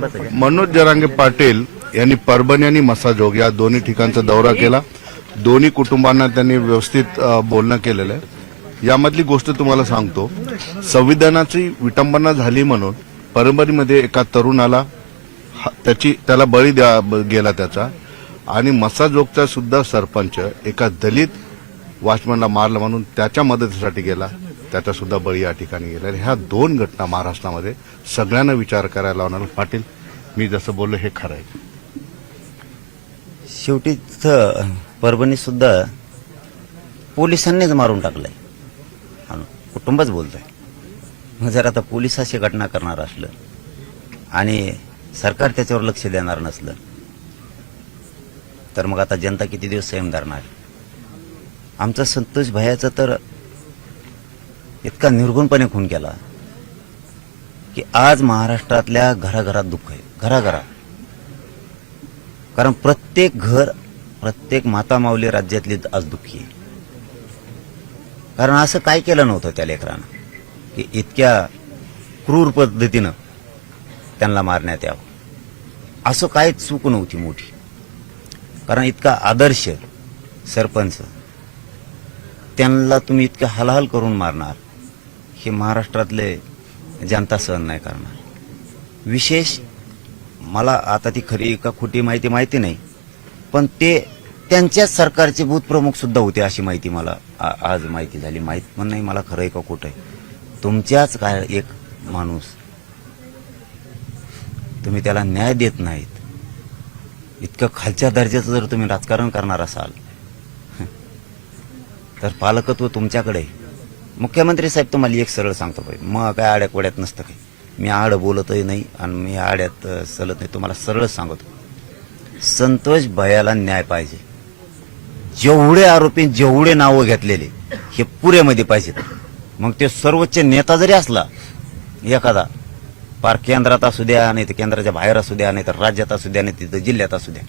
मनोज जरांगे पाटील यांनी परभणी आणि मसाजोग या दोन्ही ठिकाणचा दौरा केला। दोन्ही कुटुंबांना त्यांनी व्यवस्थित बोलणं केलेलं आहे। यामधली गोष्ट तुम्हाला सांगतो, संविधानाची विटंबना झाली म्हणून परभणीमध्ये एका तरुणाला त्याला बळी गेला त्याचा, आणि मसाजोगचा सुद्धा सरपंच एका दलित वॉचमॅनला मारलं म्हणून त्याच्या मदतीसाठी गेला, त्याचा सुद्धा बळी या ठिकाणी गेला। ह्या दोन घटना महाराष्ट्रामध्ये सगळ्यांना विचार करायला लावणार। पाटील, मी जसं बोललो हे खरं आहे। शेवटी परभणी सुद्धा पोलिसांनीच मारून टाकलंय, कुटुंबच बोलतंय। मग जर आता पोलीस अशी घटना करणार असलं आणि सरकार त्याच्यावर लक्ष देणार नसलं तर मग आता जनता किती दिवस संयम धरणार? आमचा संतोष भैयाचा तर इतका निर्गुणपणे खून केला की आज महाराष्ट्रातल्या घराघरात दुःख आहे, घराघरात। कारण प्रत्येक घर, प्रत्येक माता माऊली राज्यातली आज दुःखी आहे। कारण असं काय केलं नव्हतं त्या लेकरानं की इतक्या क्रूर पद्धतीनं त्यांना मारण्यात यावं, असं काय चूक नव्हती मोठी। कारण इतका आदर्श सरपंच, त्यांना तुम्ही इतकं हलहल करून मारणार, हे महाराष्ट्रातले जनता सहन नाही करणार। विशेष मला आता ती खरी का खोटी माहिती नाही, पण ते त्यांच्याच सरकारचे बूथ प्रमुख सुद्धा होते अशी माहिती मला आज माहिती झाली। माहित पण नाही मला खरं आहे का खोटं आहे। तुमच्याच काय एक माणूस, तुम्ही त्याला न्याय देत नाहीत। इतकं खालच्या दर्जाचं जर तुम्ही राजकारण करणार असाल तर पालकत्व तुमच्याकडे। मुख्यमंत्री साहेब, तुम्हाला एक सरळ सांगतो पाहिजे, मग काय आड्याकोड्यात नसतं काही, मी आड बोलतही नाही आणि मी आड्यात चलत नाही। तुम्हाला सरळ सांगतो, संतोष भैयाला न्याय पाहिजे। जेवढे आरोपी, जेवढे नावं घेतलेले हे पुरेमध्ये पाहिजेत। मग ते सर्वोच्च नेता जरी असला एखादा, पार केंद्रात असू द्या, नाही तर केंद्राच्या बाहेर असू द्या, नाही तर राज्यात असू द्या, नाही तर जिल्ह्यात असू द्या,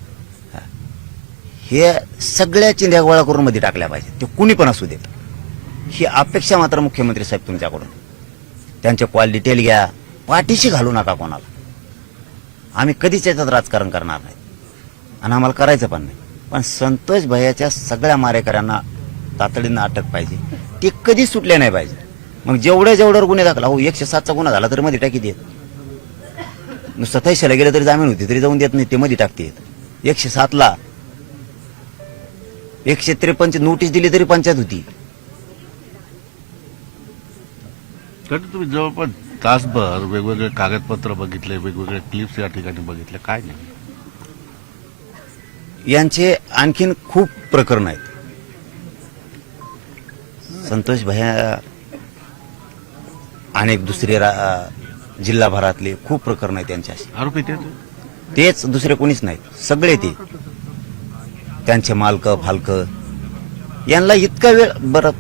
हे सगळ्या चिंध्या गोळा करून मध्ये टाकल्या पाहिजे, ते कुणी पण असू देत। ही अपेक्षा मात्र मुख्यमंत्री साहेब तुमच्याकडून। त्यांचे कॉल डिटेल घ्या, पाठीशी घालू नका कोणाला। आम्ही कधीच याच्यात राजकारण करणार नाही आणि आम्हाला करायचं पण नाही, पण संतोष भैयाच्या सगळ्या मारेकऱ्यांना तातडीनं अटक पाहिजे, ते कधी सुटले नाही पाहिजे। मग जेवढ्यावर गुन्हे दाखल, 107चा गुन्हा झाला तरी मध्ये टाकी देत, नुसतं तैशाला गेलं तरी जामीन होती तरी जाऊन देत नाही, ते मध्ये टाकते। 107ला 153 नोटीस दिली तरी पंचायत होती। तुम्ही जवळपास तासभर वेगवेगळे कागदपत्र बघितले, वेगवेगळे क्लिप्स या ठिकाणी बघितले, काय नाही? यांचे आणखीन खूप प्रकरण आहेत। संतोष भैया अनेक दुसरे जिल्हाभरातले खूप प्रकरण आहेत त्यांच्याशी। आरोपी तेच, दुसरे कोणीच नाहीत, सगळे ते त्यांचे मालक फालक। यांना इतका वेळ,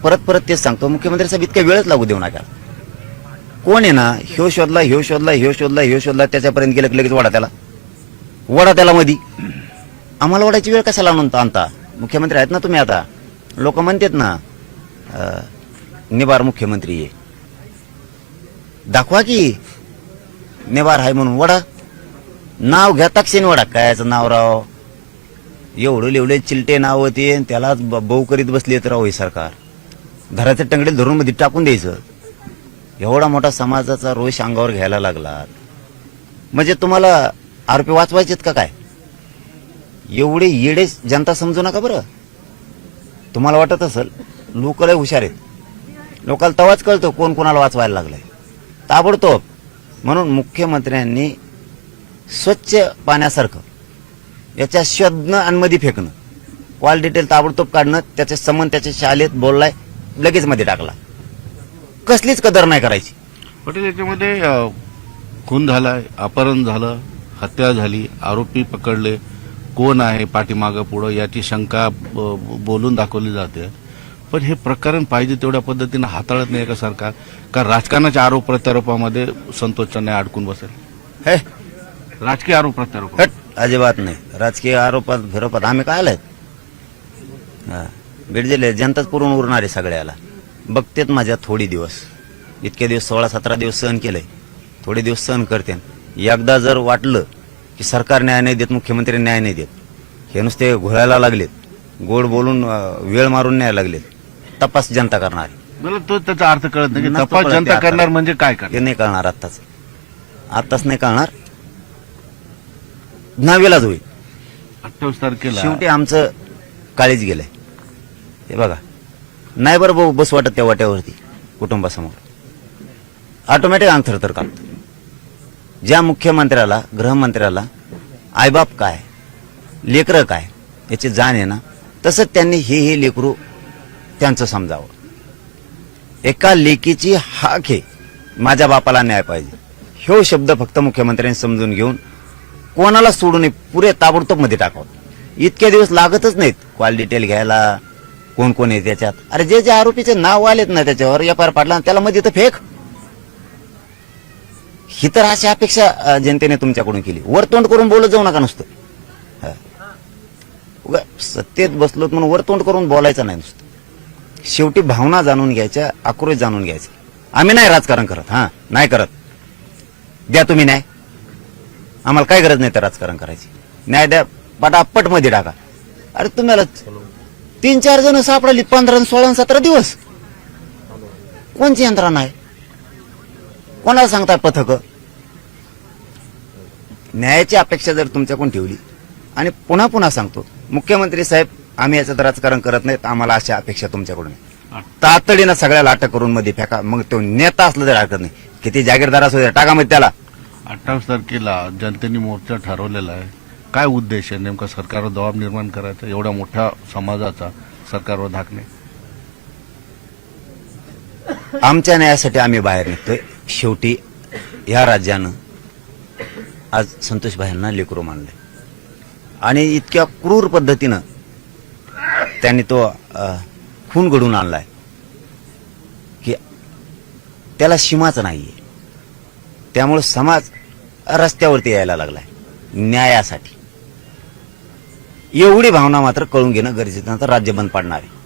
परत तेच सांगतो मुख्यमंत्री साहेब, इतका वेळच लागू देऊ नका। कोण आहे ना, ह्यो शोधला, त्याच्यापर्यंत गेलं की लगेच वडा त्याला मधी। आम्हाला वडायची वेळ कशाला आणता? मुख्यमंत्री आहेत ना तुम्ही आता। लोक म्हणतात ना निबार मुख्यमंत्री आहे, दाखवा की निबार आहे म्हणून। वडा नाव घ्या, तक्षण वडा, कायचं नाव राव, एवढं लिवले चिलटे नाव होते, त्यालाच बहु करीत बसले तर राव हे सरकार। घराचे टंगडे धरून मध्ये टाकून द्यायचं। एवढा मोठा समाजाचा रोष अंगावर घ्यायला लागला म्हणजे तुम्हाला आरोपी वाचवायचेत का काय? एवढे येडे जनता समजू नका बरं। तुम्हाला वाटत असेल लोक लय हुशार आहेत, लोकांना तवाच कळतो कोण कोणाला वाचवायला लागलाय ताबडतोब। म्हणून मुख्यमंत्र्यांनी स्वच्छ पाण्यासारखं याच्या शोधणं आणि मध्ये फेकणं, कॉल डिटेल ताबडतोब काढणं, त्याचे संबंध त्याच्या शाळेत बोललाय लगेच मध्ये टाकला, कसलीच कदर नाही करायची। पटेल, याच्यामध्ये खून झालाय, अपहरण झालं, हत्या झाली, आरोपी पकडले, कोण आहे पाठीमागं पुढं याची शंका बोलून दाखवली जाते। पण हे प्रकरण पाहिजे तेवढ्या पद्धतीनं हाताळत नाही का सरकार? का राजकारणाच्या आरोप प्रत्यारोपामध्ये संतोषचा न्याय अडकून बसेल? हे राजकीय आरोप प्रत्यारोप अजिबात नाही। राजकीय आरोपात फिरोपात आम्ही काय आलाय? बीड जिल्ह्यात जनताच पुरून उरणार आहे सगळ्याला। बघतेत माझ्या थोडी दिवस, इतके दिवस 16-17 दिवस सहन केलंय, थोडे दिवस सहन करते। एकदा जर वाटलं की सरकार न्याय नाही देत, मुख्यमंत्री न्याय नाही देत, हे नुसते घोळायला लागलेत, गोड बोलून वेळ मारून न्याय लागलेत, तपास जनता करणार आहे. मला तो त्याचा अर्थ कळत नाही की नसतो तपास कळत जनता ते करणार आता. म्हणजे काय ते करणार. नाही कळणार आत्ताच नाही कळणार, नावेलाच होईल. 28 तारखेला शेवटी आमचं काळीच गेलंय. हे बघा, नाही बरं बस वाटत त्या वाट्यावरती कुटुंबासमोर ऑटोमॅटिक अंग थरथर काढतं. ज्या मुख्यमंत्र्याला, गृहमंत्र्याला आईबाप काय, लेकरं काय याची जाण आहे ना, तसंच त्यांनी हे लेकरू त्यांचं समजावं. एका लेकीची हाक आहे, माझ्या बापाला न्याय पाहिजे, ह्यो शब्द फक्त मुख्यमंत्र्यांनी समजून घेऊन कोणाला सोडू नये, पुरे ताबडतोब मध्ये टाकावं. इतके दिवस लागतच नाहीत कॉल डिटेल घ्यायला, कोण कोण आहे त्याच्यात. अरे जे आरोपीचे नाव आलेत ना त्याच्यावर एफआयआर पाडला, त्याला मध्ये तर फेक. ही तर अशी अपेक्षा जनतेने तुमच्याकडून केली. वरतोंड करून बोलत जाऊ नका नुसतं. सत्तेत बसलोत म्हणून वरतोंड करून बोलायचं नाही नुसतं. शेवटी भावना जाणून घ्यायच्या, आक्रोश जाणून घ्यायचा. आम्ही नाही राजकारण करत, नाही करत. द्या तुम्ही न्याय, आम्हाला काय गरज नाही तर राजकारण करायची. न्याय द्या, पटापट मध्ये टाका. अरे तुम्हाला 3-4 जण सापडली 15, 16, 17 दिवस. कोणची यंत्रणा आहे? कोणाला सांगताय पथक? न्यायाची अपेक्षा जर तुमच्याकडून ठेवली, आणि पुन्हा सांगतो, मुख्यमंत्री साहेब आम्ही याच्यात राजकारण करत नाहीत, आम्हाला अशा अपेक्षा तुमच्याकडून आहे. तातडीनं सगळ्याला अटक करून मध्ये फेका. मग तो नेता असलं तर हरकत नाही, किती जागीरदार असू द्या, टाका मध्ये त्याला. 28 तारखेला जनतेने मोर्चा ठरवलेला आहे. काय उद्देश आहे नेमका? सरकारवर दबाव निर्माण करायचा, एवढ्या मोठ्या समाजाचा सरकारवर धाकणे. आमच्या न्यायासाठी आम्ही बाहेर निघतोय. शेवटी या राज्यानं आज संतोष भाईंना लेकरू मानलंय, आणि इतक्या क्रूर पद्धतीनं त्यांनी तो खून घडून आणलाय की त्याला सीमाच नाहीये. त्यामुळे समाज रस्त्यावरती यायला लागलाय न्यायासाठी. एवढी भावना मात्र कळून घेणं गरजेचं, नंतर राज्य बंद पाडणार आहे.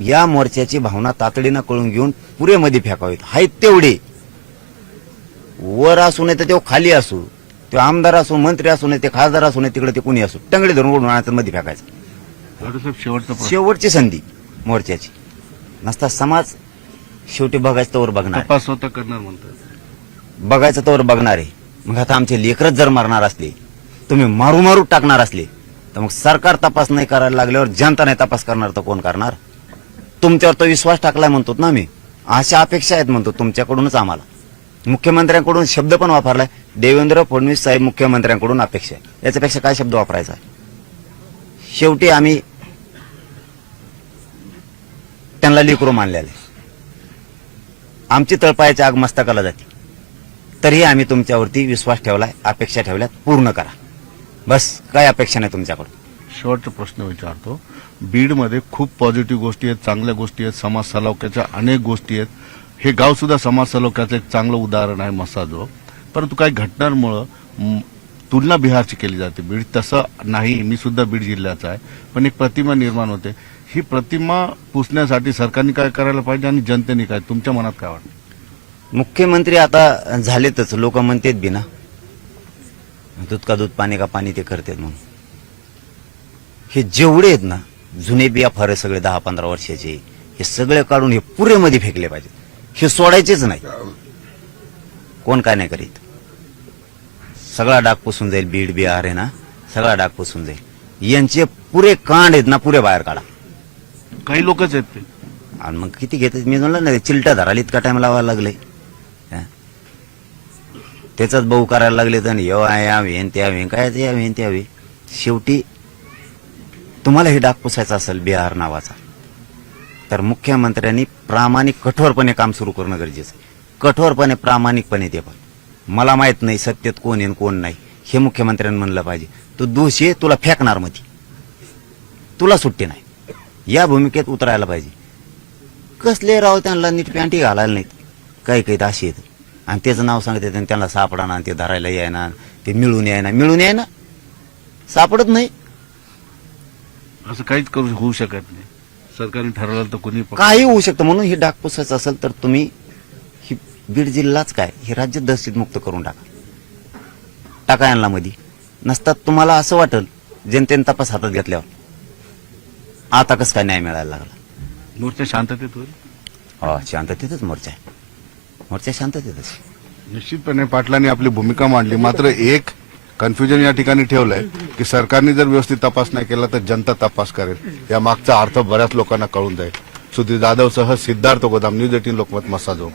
या मोर्चाची भावना तातडीनं कळून घेऊन पुरे मध्ये फेकावीत. आहेत तेवढे, वर असू नये तर तो खाली असू, तो आमदार असू, मंत्री असू नये, ते खासदार असू नये, तिकडे ते कुणी असू, टंगडी धरून ओढून आणायचं, मध्ये फेकायचं. साहेब शेवटचा प्रश्न. शेवटची संधी मोर्चाची. नसता समाज शेवटी बघायचं तोवर बघणार, तपास स्वतः करणार म्हणतात. बघायचं तोवर बघणार आहे. मग आता आमचे लेकरच जर मारणार असले, तुम्ही मारू टाकणार असले, तर मग सरकार तपास नाही करायला लागल्यावर जनता नाही तपास करणार तर कोण करणार? तुमच्यावर तो विश्वास टाकलाय म्हणतो ना मी. अशा अपेक्षा आहेत म्हणतो तुमच्याकडूनच आम्हाला. मुख्यमंत्र्यांकडून शब्द पण वापरलाय, देवेंद्र फडणवीस साहेब मुख्यमंत्र्यांकडून अपेक्षा आहे. याच्यापेक्षा काय शब्द वापरायचा आहे? शेवटी आम्ही त्यांना लेकरू मानलेले. आमची तळपायाची आग मस्तकाला जाते, तरीही आम्ही तुमच्यावरती विश्वास ठेवलाय, अपेक्षा ठेवल्यात, पूर्ण करा. बस, काय अपेक्षा नाही तुमच्याकडून. शेवटचा प्रश्न विचारतो. बीडमध्ये खूप पॉझिटिव्ह गोष्टी आहेत, चांगल्या गोष्टी आहेत, समाज सलोख्याच्या अनेक गोष्टी आहेत. हे गाव सुद्धा समाज सलोख्याचं एक चांगलं उदाहरण आहे, मसाजो. परंतु काही घटनांमुळे तुलना बिहारची केली जाते. बीड तसं नाही, मी सुद्धा बीड जिल्ह्याचा आहे, पण एक प्रतिमा निर्माण होते. ही प्रतिमा पुसण्यासाठी सरकारने काय करायला पाहिजे आणि जनतेने काय? तुमच्या मनात काय वाटतं? मुख्यमंत्री आता झालेतच, लोक म्हणतात बी ना, दूध का दूध पाणी का पाणी ते करतात म्हणून. हे जेवढे आहेत ना जुने बिया फारे सगळे 10-15 वर्षाचे, हे सगळे काढून हे पुरेमध्ये फेकले पाहिजेत. हे सोडायचेच नाही. कोण काय नाही करीत. सगळा डाग पुसून जाईल. बीड बिहार आहे ना, सगळा डाग पुसून जाईल. यांचे पुरे कांड आहेत ना, पुरे बाहेर काढा. काही लोकच आहेत ते. आणि मग किती घेतात मी म्हणलं ना, चिलटा धरायला इतका टाइम लावायला लागले. त्याचाच बहु करायला लागले तर यावे ते यावे, काय ते यावे ते यावे. शेवटी तुम्हाला हे डाग पुसायचा असेल बिहार नावाचा, तर मुख्यमंत्र्यांनी प्रामाणिक कठोरपणे काम सुरू करणं गरजेचं आहे. कठोरपणे, प्रामाणिकपणे. ते पण मला माहित नाही सत्तेत कोण आहे कोण नाही, हे मुख्यमंत्र्यांनी म्हणलं पाहिजे. तू दोषी आहे, तुला फेकणार मध्ये, तुला सुट्टी नाही. या भूमिकेत उतरायला पाहिजे. कसले राव त्यांना नीट पॅन्टी घालायला नाहीत, काही काही अशी आहेत. आणि त्याचं नाव सांगतात आणि त्यांना सापडाना, ते धरायला यायना, ते मिळून यायना, सापडत नाही. असं काहीच करू होऊ शकत नाही. सरकारने ठरवलं तर कोणी काही होऊ शकतं. म्हणून ही डाग पुसायचं असेल तर तुम्ही ही बीड जिल्हाच काय हे राज्य दहशतमुक्त करून टाका यांना मध्ये नसतात. तुम्हाला असं वाटेल जनतेने तपास हातात घेतल्यावर आता कसं काय न्याय मिळायला लागला. मोर्चा शांततेत होईल. हो शांततेतच मोर्चा आहे. मोर्चा शांततेतच. निश्चितपणे पाटलांनी आपली भूमिका मांडली, मात्र एक कन्फ्युजन या ठिकाणी ठेवलंय की सरकारने जर व्यवस्थित तपास नाही केला तर जनता तपास करेल. या मागचा अर्थ बऱ्याच लोकांना कळून जाईल. सुधीर जाधवसह सिद्धार्थ गोदाम, न्यूज 18 लोकमत, मसाजोग.